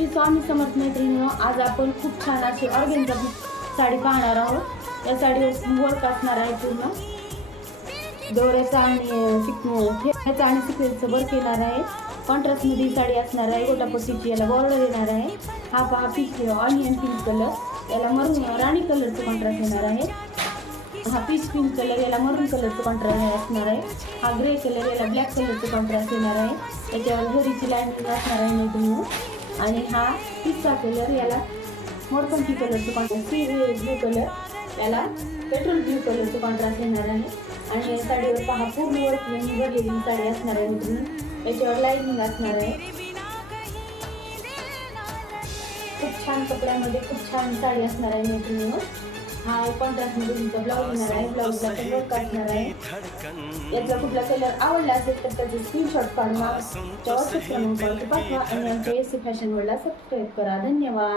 श्री स्वामी समर्थ मैत्रिणींनो, आज आपण खूप छान अशी ऑर्गेन्झा साडी पाहणार आहोत। या साडीवर वर्क असणार आहे, पूर्ण दोऱ्याचा आणि खेळाचा आणि सिक्वेन्सचं वर्क येणार आहे। कॉन्ट्रास्टमध्ये ही साडी असणार आहे। गोटापट्टीची याला बॉर्डर येणार आहे। हा पहा पीच ऑनियन पिंक कलर, याला मरून राणी कलरचं कॉन्ट्रास्ट येणार आहे। हा पीच पिंक कलर, याला मरून कलरचं कॉन्ट्रास्ट असणार आहे। हा ग्रे कलर, याला ब्लॅक कलरचं कॉन्ट्रास्ट येणार आहे। याच्यावर घरीची लाईनिंग असणार आहे मैत्रिणींनो। आणि हा पिस्ता कलर, याला मोरपंखी कलरचं कॉन्ट्रास्ट, सी ब्लू कलर, याला पेट्रोल ब्लू कलरचं कॉन्ट्रास्ट येणार आहे। आणि या साडीवर पहा पूर्ण वर्क भरलेली साडी असणार आहे मैत्रिणींनो। याच्यावर लाईनिंग असणार आहे। खूप छान कपड्यामध्ये खूप छान साडी असणार आहे मैत्रिणींनो। हा कॉन्ट्रास्टमध्ये तुमचा ब्लाऊज येणार आहे। ब्लाऊजला पण वर्क असणार आहे। यातला कुठला कलर आवडला असेल तर त्याचे स्क्रीनशॉट काढून व्हॉट्सअप क्रमांकावर पाठवा आणि आमच्या एसी फॅशन वर्ल्डला सबस्क्राईब करा। धन्यवाद।